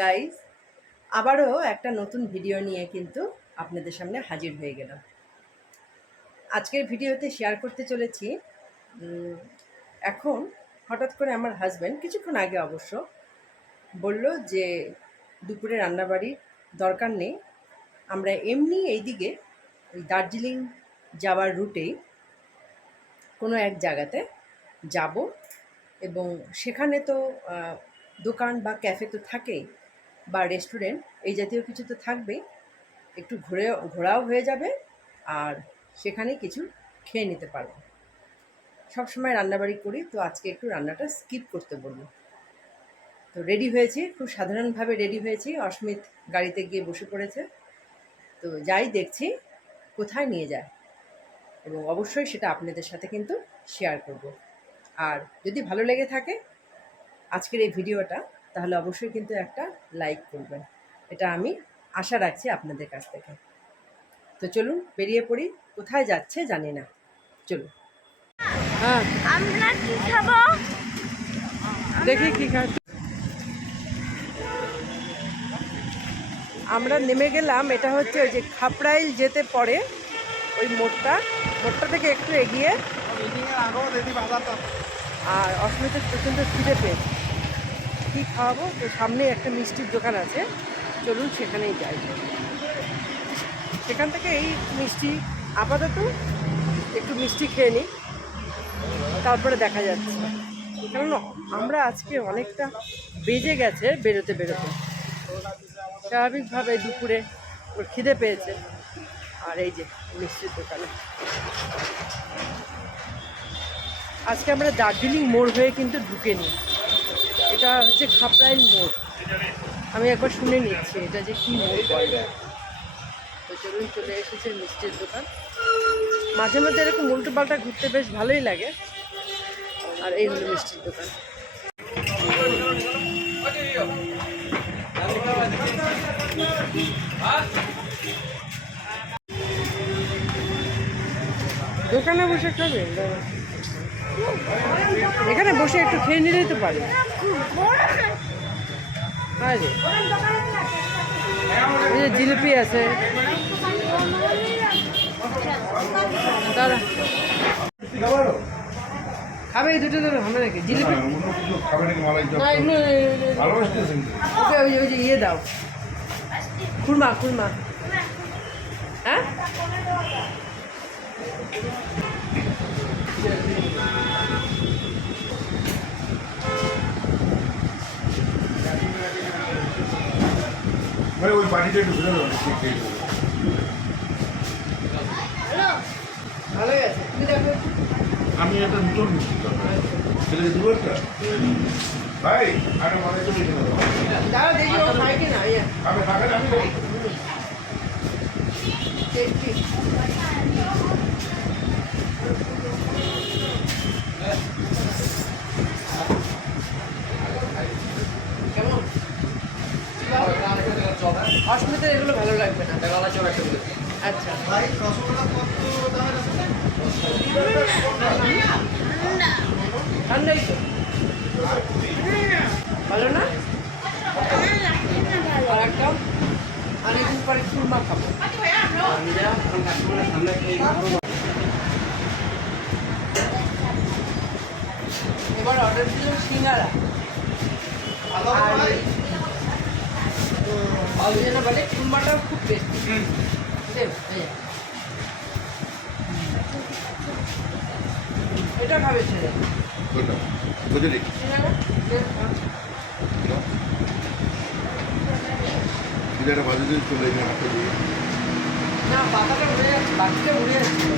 Guys, আবারও একটা নতুন ভিডিও নিয়ে কিন্তু আপনাদের সামনে হাজির হয়ে গেলাম। আজকের ভিডিওতে শেয়ার করতে চলেছি এখন হঠাৎ করে আমার হাজব্যান্ড কিছুক্ষণ আগে অবশ্য বলল যে দুপুরে রান্নাবাড়ির দরকার নেই, আমরা এমনি এইদিকে ওই দার্জিলিং যাওয়ার রুটেই কোনো এক জায়গাতে যাব এবং সেখানে তো দোকান বা ক্যাফে তো থাকেই বা রেস্টুরেন্ট এই জাতীয় কিছু তো থাকবেই, একটু ঘোরাও হয়ে যাবে আর সেখানে কিছু খেয়ে নিতে পারবো। সবসময় রান্নাবাড়ি করি, তো আজকে একটু রান্নাটা স্কিপ করতে বলবো। তো রেডি হয়েছি, খুব সাধারণভাবে রেডি হয়েছি। অস্মিত গাড়িতে গিয়ে বসে পড়েছে, তো যাই দেখছি কোথায় নিয়ে যায় এবং অবশ্যই সেটা আপনাদের সাথে কিন্তু শেয়ার করব। আর যদি ভালো লেগে থাকে আজকের এই ভিডিওটা, তাহলে অবশ্যই কিন্তু একটা লাইক করবেন, এটা আমি আশা রাখছি আপনাদের কাছ থেকে। তো চলুন বেরিয়ে পড়ি, কোথায় যাচ্ছে জানি না, চলুন। হ্যাঁ, আমরা কি খাবো? দেখি কি খাচ্ছি। আমরা নেমে গেলাম, এটা হচ্ছে ওই যে খাপড়াইল যেতে পড়ে ওই মোড়টা থেকে একটু এগিয়ে। আর অস্মিতের প্রচণ্ড খিদে পেয়েছে, কী খাওয়াবো? তো সামনে একটা মিষ্টির দোকান আছে, চলুন সেখানেই যাই। সেখান থেকে এই মিষ্টি আপাতত একটু মিষ্টি খেয়ে নিই, তারপরে দেখা যাচ্ছে। কারণ আমরা আজকে অনেকটা বেজে গেছে বেরোতে স্বাভাবিকভাবে দুপুরে ওর খিদে পেয়েছে। আর এই যে মিষ্টির দোকানে আজকে আমরা দার্জিলিং মোড় হয়ে কিন্তু ঢুকে নিই, এটা হচ্ছে খাপড়াইল মোড়। আমি একবার শুনে নিচ্ছি এটা যে কী মোড় বলে। তো চলুন, চলে এসেছে মিষ্টির দোকান। মাঝে মধ্যে এরকম উল্টো পাল্টা ঘুরতে বেশ ভালোই লাগে। আর এই হলো মিষ্টির দোকান। দোকানে বসে খাবে, এখানে বসে একটু খেয়ে নিলেই তো পারে। এই যে জিলিপি আছে, দাদা খাবে? এই দুটো ধরো হবে নাকি জিলিপি? না, এগুলো ওকে ওই যে ইয়ে দাও, খুরমা। হ্যাঁ, ওই বাড়িটা একটু ঘুরে দেবো, ভালো আছে। তুমি দেখো, আমি একটা নতুন ছেলেকে দেবো একটা ভাই, আরে মানে তো লিখে দেবো। দাঁড়া দেখি ও খায় কি না। আমি থাকেন, আমি টেস্টি। কেমন? অস্মিতের এগুলো ভালো লাগবে না। আচ্ছা, ঠান্ডাই তো ভালো না। আর একটা অনেকদিন পরে খুরমা খাবো। এবার অর্ডার দিলাম সিঙ্গারা, আর যেন বলে খুরমাটাও খুব টেস্টি। এটা খাবে ছেলে, বুঝলি এটা ভাজি দিয়ে চলে গেছে হাতে দিয়ে। না, পাতাটা উড়ে যাচ্ছে, বাকিটা উড়ে যাচ্ছে।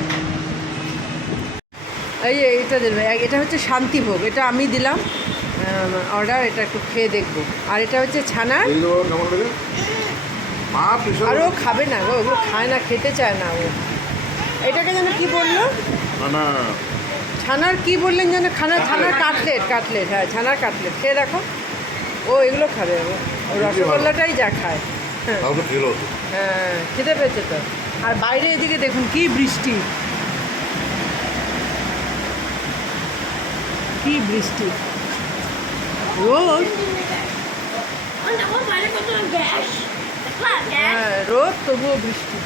এই যে এটা দেবে, এটা হচ্ছে শান্তিভোগ, এটা আমি দিলাম অর্ডার, এটা একটু খেয়ে দেখবো। আর এটা হচ্ছে ছানার, আর ও খাবে না গো, ওগুলো খায় না, খেতে চায় না ও। এটাকে যেন কি বললো, ছানার কি বললেন যেন? ছানার কাটলেট। হ্যাঁ, ছানার কাটলেট খেয়ে দেখো, ও এগুলো খাবে। ও রসগোল্লাটাই যা খায়। হ্যাঁ, খেতে পেয়েছে তো। আর বাইরে এদিকে দেখুন কি বৃষ্টি, রোদ। হ্যাঁ, রোদ তবুও বৃষ্টি।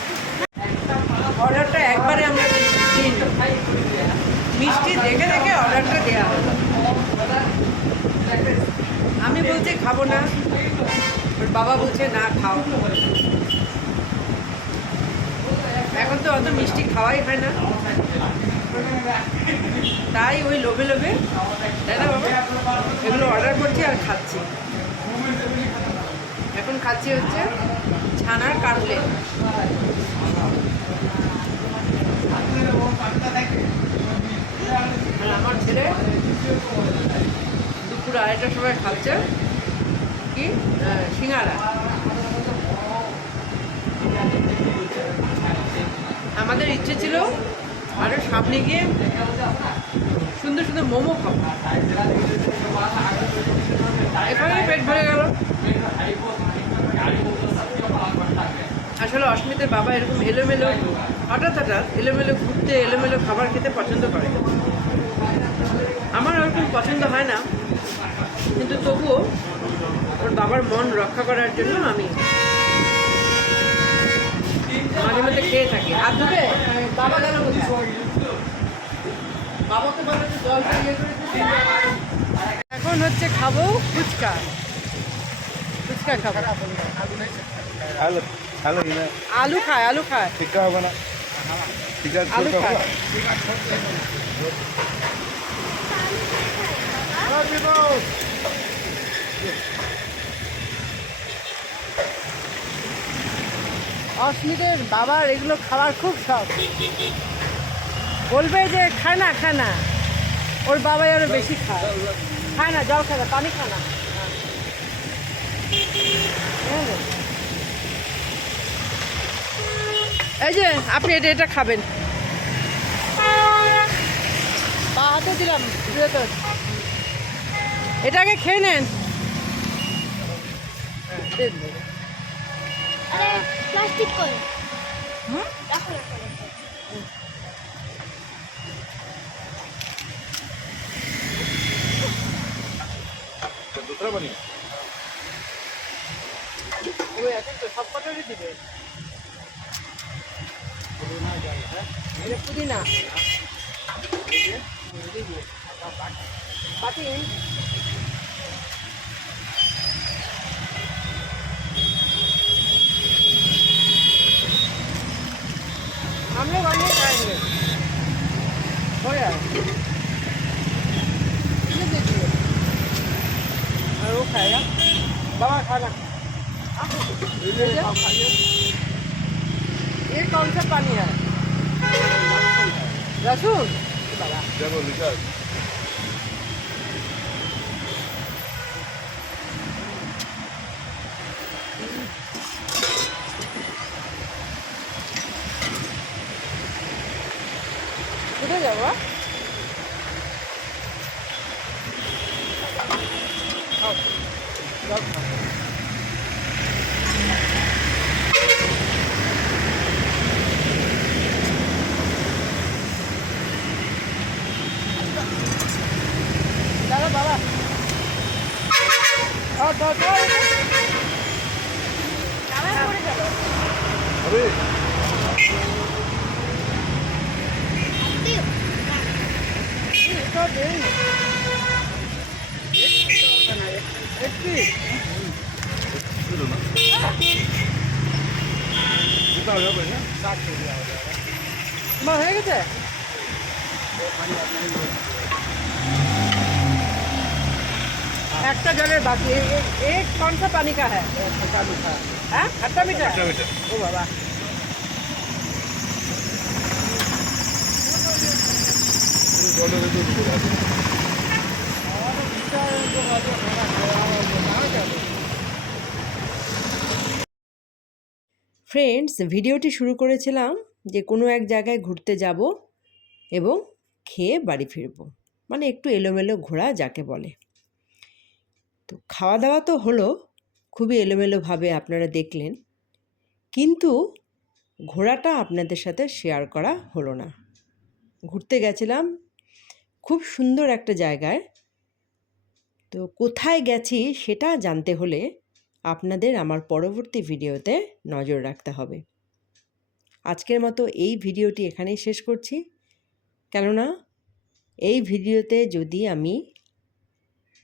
অর্ডারটা একবারে আমরা দিই মিষ্টি দেখে দেখে অর্ডারটা দেওয়া হলো। আমি বলছি খাবো না, ওর বাবা বলছে না খাও। এখন তো অত মিষ্টি খাওয়াই হয় না, তাই ওই লোভে লোভে, তাই না বাবা, এগুলো অর্ডার করছি আর খাচ্ছি। এখন খাচ্ছি হচ্ছে ছানার কাটলেট। আর আমার ছেলে দুপুর 2:30টার সময় খাচ্ছে কি সিঙ্গারা। আমাদের ইচ্ছে ছিল আরও সামনে গিয়ে সুন্দর সুন্দর মোমো খাবো, এখানে পেট ভরে গেল। আসলে অস্মিতের বাবা এরকম এলোমেলো হঠাৎ এলোমেলো ঘুরতে, এলোমেলো খাবার খেতে পছন্দ করে। আমার ওরকম পছন্দ হয় না, কিন্তু তবুও ওর বাবার মন রক্ষা করার জন্য আমি মাঝে মধ্যে খেয়ে থাকি। হাত ধুবে বাবা গেল কোথায়? বাবাকে বলে যে জলটা ইয়ে করে দিতে। এখন হচ্ছে খাবো ফুচকা। ফুচকা খাবো। হ্যালো হ্যালো ইনা আলু খায়, আলু খায়, টিক্কা হবে না, টিক্কা আলু ছোট খায়। হবে। অস্মিতের বাবার এগুলো খাওয়ার খুব শখ। বলবে যে খায় না, খায় না, ওর বাবাই আরো বেশি খায়। খায় না, জল খায় না, পানি খায় না। এই যে আপনি এটা খাবেন, পা হাতে দিলাম, এটাকে খেয়ে নেন। প্লাস্টিক করে হুম, রাখো রাখো রাখো। दूसरा बनिए ওই এখন তো সব কটারই দিবে। এটা পুদিনা পাতি। हम लोग अन्य खाएंगे, हो गया, इसे दीजिए और वो खाएगा। बाबा खाना, ये कौन सा पानी है? लहसुन बाबा। देखो लिखा है কোথায় যাবো? খাও, জল খাও। দাদা বাবা পড়ে গেল। अबे দিও। कितना हो गया भैया মা হয়ে গেছে। একটা জলের बाकी एक कौन सा पानी का है? खट्टा मीठा। हाँ खट्टा मीठा। खट्टा मीठा। ओ बाबा बॉर्डर में दूध पूरा ফ্রেন্ডস, ভিডিওটি শুরু করেছিলাম যে কোনো এক জায়গায় ঘুরতে যাব এবং খেয়ে বাড়ি ফিরব, মানে একটু এলোমেলো ঘোরা যাকে বলে। তো খাওয়া দাওয়া তো হলো, খুবই এলোমেলোভাবে আপনারা দেখলেন, কিন্তু ঘোরাটা আপনাদের সাথে শেয়ার করা হলো না। ঘুরতে গেছিলাম খুব সুন্দর একটা জায়গায়, তো কোথায় গেছি সেটা জানতে হলে আপনাদের আমার পরবর্তী ভিডিওতে নজর রাখতে হবে। আজকের মতো এই ভিডিওটি এখানেই শেষ করছি, কেননা এই ভিডিওতে যদি আমি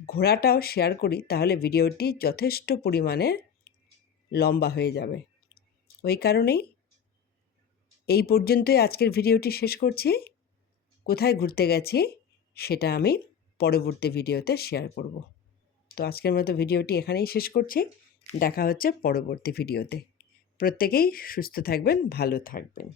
ঘোড়াটাও শেয়ার করি তাহলে ভিডিওটি যথেষ্ট পরিমাণে লম্বা হয়ে যাবে। ওই কারণেই এই পর্যন্তই আজকের ভিডিওটি শেষ করছি। কোথায় ঘুরতে গেছি সেটা আমি পরবর্তী ভিডিওতে শেয়ার করব। তো আজকের মতো ভিডিওটি এখানেই শেষ করছি। দেখা হচ্ছে পরবর্তী ভিডিওতে। প্রত্যেকেই সুস্থ থাকবেন, ভালো থাকবেন।